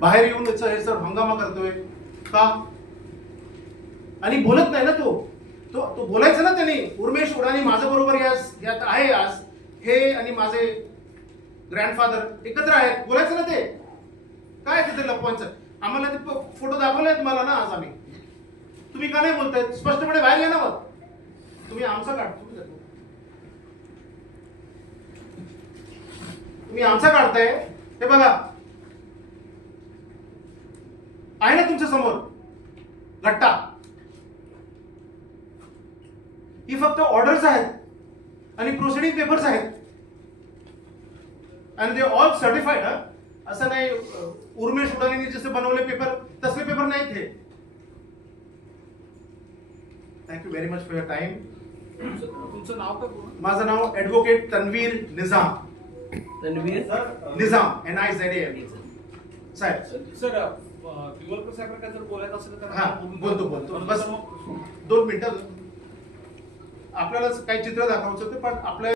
बाहेर येऊन हे सर हंगामा करतोय का आणि बोलत नाही ना तो तो तो बोलायचा ना त्याने उर्मेश उडाणी माझ्या बरोबर आहे आज हे आणि माझे ग्रँडफादर एकत्र आहेत बोलायचं ना ते काय तिथे लपवायचं आम्हाला ते फोटो दाखवले मला ना आज आम्ही तुम्ही का नाही बोलतायत स्पष्टपणे बाहेर या ना मग तुम्ही आमचा काढून तुम्ही तुम्ही आमचा काढताय ते बघा आहे ना तुमच्या समोर लट्टा ही फक्त ऑर्डर्स आहेत आणि प्रोसिडिंग पेपर्स आहेत आणि ते ऑल सर्टिफाईड असं नाही उर्मेश उडाने जसे बनवले पेपर तसले पेपर नाहीत हे thank you very much for your time तुमचं नाव काय माझं नाव advocate Tanveer Nizam Tanveer Nizam N I Z Saheb sir Vimal काय जर बोलायचं असेल तर हा बोलतो बोलतो बस दोन मिनिटं आपल्याला काही चित्र दाखवायचं ते पण आपल्या